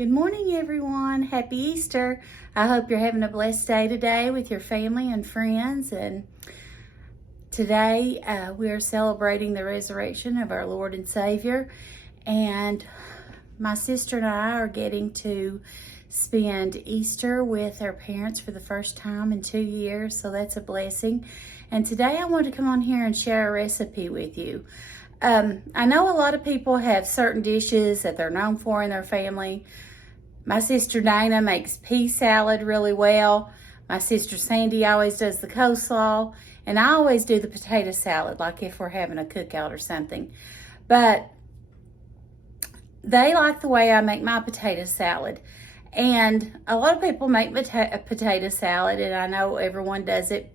Good morning, everyone. Happy Easter. I hope you're having a blessed day today with your family and friends. And today we are celebrating the resurrection of our Lord and Savior. And my sister and I are getting to spend Easter with our parents for the first time in 2 years. So that's a blessing. And today I want to come on here and share a recipe with you. I know a lot of people have certain dishes that they're known for in their family. My sister Dana makes pea salad really well. My sister Sandy always does the coleslaw. And I always do the potato salad, like if we're having a cookout or something. But they like the way I make my potato salad. And a lot of people make potato salad, and I know everyone does it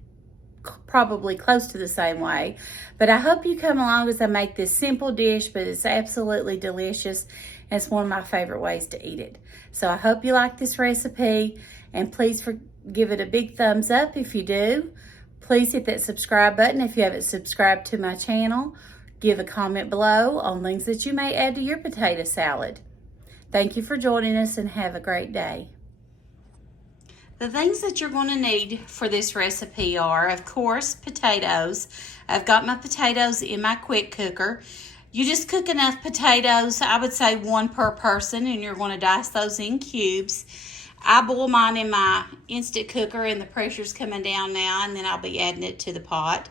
probably close to the same way. But I hope you come along as I make this simple dish, but it's absolutely delicious. And it's one of my favorite ways to eat it. So I hope you like this recipe, and please give it a big thumbs up if you do. Please hit that subscribe button if you haven't subscribed to my channel. Give a comment below on things that you may add to your potato salad. Thank you for joining us, and have a great day. The things that you're going to need for this recipe are, of course, potatoes. I've got my potatoes in my quick cooker. You just cook enough potatoes, I would say 1 per person, and you're going to dice those in cubes. I boil mine in my instant cooker, and the pressure's coming down now, and then I'll be adding it to the pot.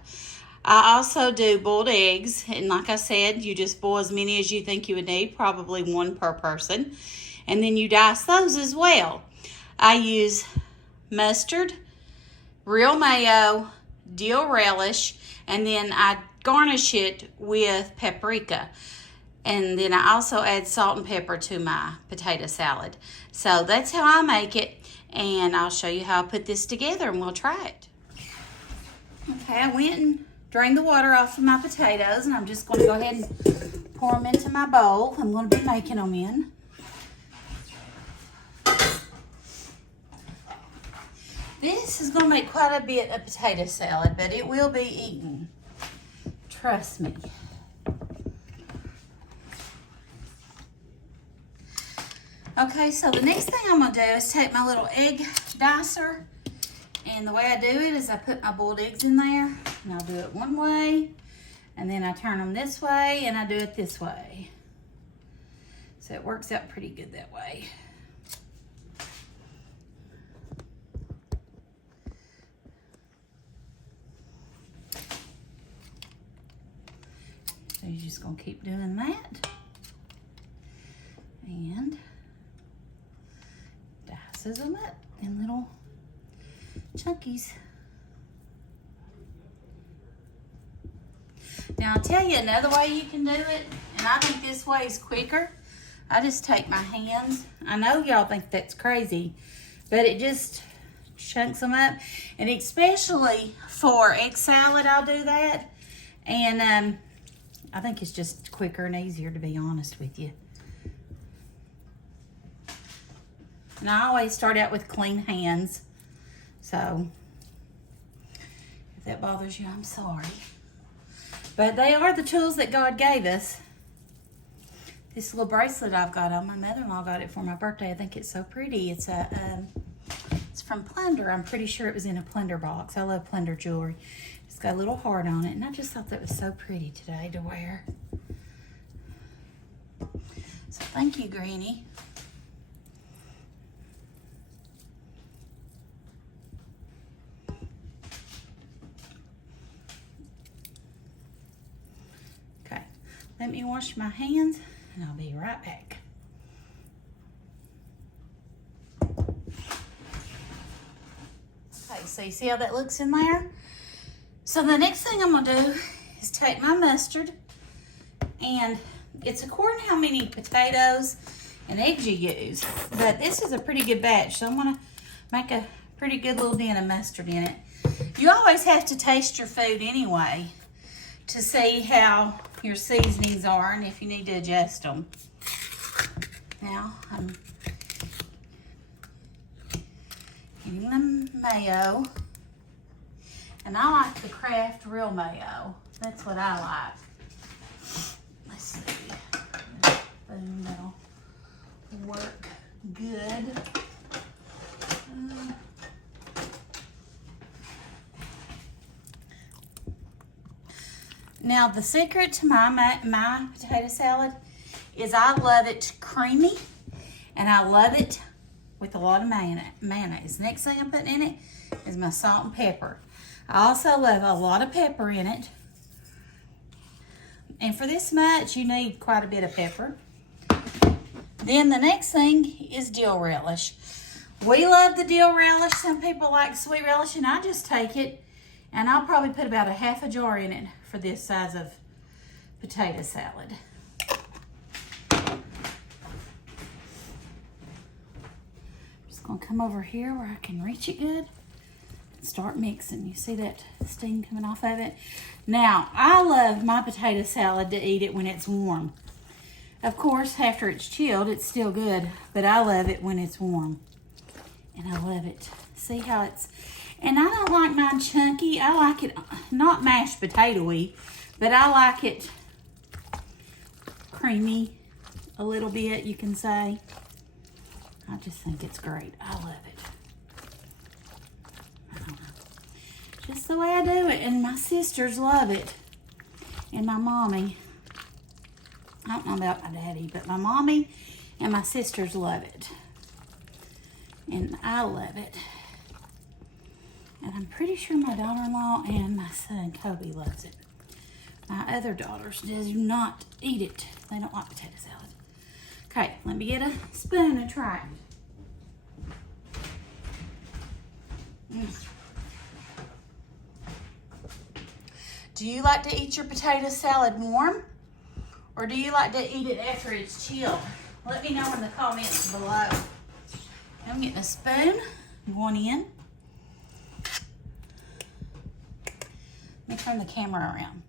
I also do boiled eggs, and like I said, you just boil as many as you think you would need, probably 1 per person, and then you dice those as well. I use mustard, real mayo, dill relish, and then I garnish it with paprika. And then I also add salt and pepper to my potato salad. So that's how I make it, and I'll show you how I put this together, and we'll try it. Okay, I went and drained the water off of my potatoes, and I'm just going to go ahead and pour them into my bowl I'm going to be making them in. This is going to make quite a bit of potato salad, but it will be eaten. Trust me. Okay, so the next thing I'm going to do is take my little egg dicer, and the way I do it is I put my boiled eggs in there, and I'll do it one way, and then I turn them this way, and I do it this way. So it works out pretty good that way. So you're just going to keep doing that. And dices them up in little chunkies. Now I'll tell you another way you can do it, and I think this way is quicker. I just take my hands. I know y'all think that's crazy, but it just chunks them up. And especially for egg salad, I'll do that. And I think it's just quicker and easier, to be honest with you. And I always start out with clean hands. So if that bothers you, I'm sorry. But they are the tools that God gave us. This little bracelet I've got on, my mother-in-law got it for my birthday. I think it's so pretty. It's from Plunder. I'm pretty sure it was in a Plunder box. I love Plunder jewelry. It's got a little heart on it, and I just thought that was so pretty today to wear. So thank you, Granny. Okay, let me wash my hands, and I'll be right back. Okay, so you see how that looks in there? So the next thing I'm going to do is take my mustard, and it's according to how many potatoes and eggs you use. But this is a pretty good batch, so I'm going to make a pretty good little dent of mustard in it. You always have to taste your food anyway to see how your seasonings are and if you need to adjust them. Now I'm getting the mayo. And I like the Kraft real mayo. That's what I like. Let's see. Boom, that'll work good. Now the secret to my potato salad is I love it creamy, and I love it with a lot of mayonnaise. Next thing I'm putting in it is my salt and pepper. I also love a lot of pepper in it. And for this much, you need quite a bit of pepper. Then the next thing is dill relish. We love the dill relish. Some people like sweet relish, and I just take it, and I'll probably put about a half a jar in it for this size of potato salad. Just gonna come over here where I can reach it good and start mixing. You see that steam coming off of it? Now, I love my potato salad to eat it when it's warm. Of course, after it's chilled, it's still good, but I love it when it's warm. And I love it. See how it's, and I don't like mine chunky. I like it not mashed potato-y, but I like it creamy a little bit, you can say. I just think it's great. I love it. I don't know. Just the way I do it. And my sisters love it. And my mommy. I don't know about my daddy, but my mommy and my sisters love it. And I love it. And I'm pretty sure my daughter-in-law and my son, Kobe, loves it. My other daughters do not eat it. They don't like potato salad. Okay, let me get a spoon and try it. Do you like to eat your potato salad warm? Or do you like to eat it after it's chilled? Let me know in the comments below. I'm getting a spoon, going in. Let me turn the camera around.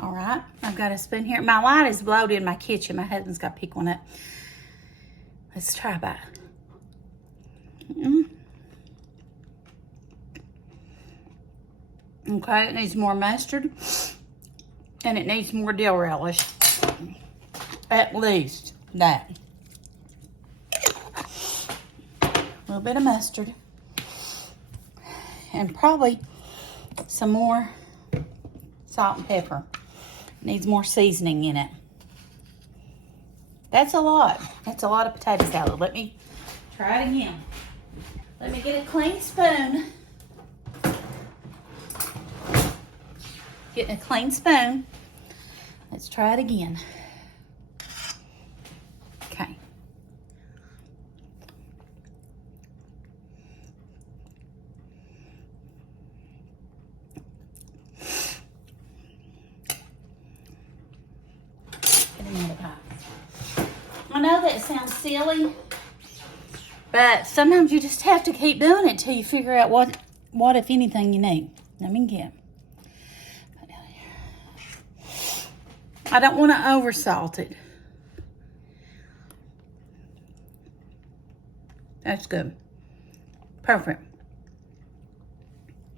All right, I've got a spoon here. My light is blowed in my kitchen. My husband's got to pick one up. Let's try that. Okay, it needs more mustard, and it needs more dill relish. At least that. A little bit of mustard, and probably some more salt and pepper. Needs more seasoning in it. That's a lot. That's a lot of potato salad. Let me try it again. Let me get a clean spoon. Getting a clean spoon. Let's try it again. Okay. I know that sounds silly, but sometimes you just have to keep doing it till you figure out what if anything you need. Let me get. I don't want to over salt it. That's good. Perfect.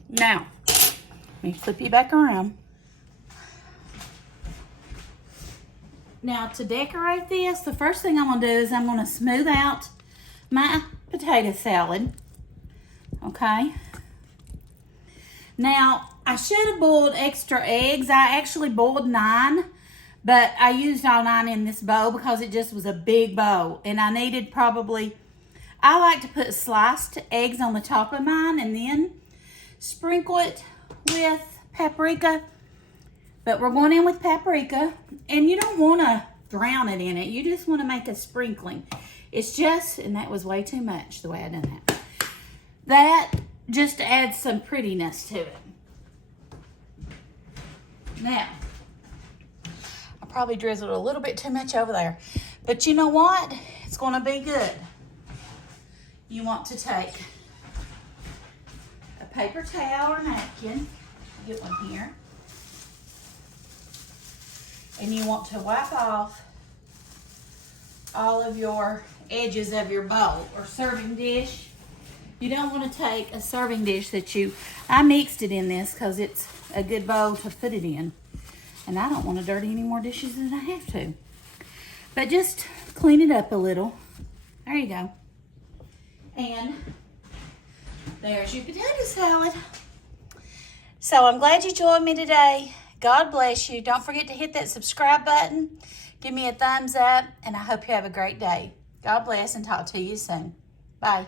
Now, let me flip you back around. Now, to decorate this, the first thing I'm going to do is I'm going to smooth out my potato salad. Okay? Now, I should have boiled extra eggs. I actually boiled 9, but I used all 9 in this bowl because it just was a big bowl. And I needed probably, I like to put sliced eggs on the top of mine and then sprinkle it with paprika. But we're going in with paprika, and you don't want to drown it in it. You just want to make a sprinkling. It's just, and that was way too much the way I done that. That just adds some prettiness to it. Now, I probably drizzled a little bit too much over there. But you know what? It's going to be good. You want to take a paper towel or napkin. Get one here. And you want to wipe off all of your edges of your bowl or serving dish. You don't want to take a serving dish that I mixed it in this because it's a good bowl to put it in. And I don't want to dirty any more dishes than I have to. But just clean it up a little. There you go. And there's your potato salad. So I'm glad you joined me today. God bless you. Don't forget to hit that subscribe button. Give me a thumbs up, and I hope you have a great day. God bless, and talk to you soon. Bye.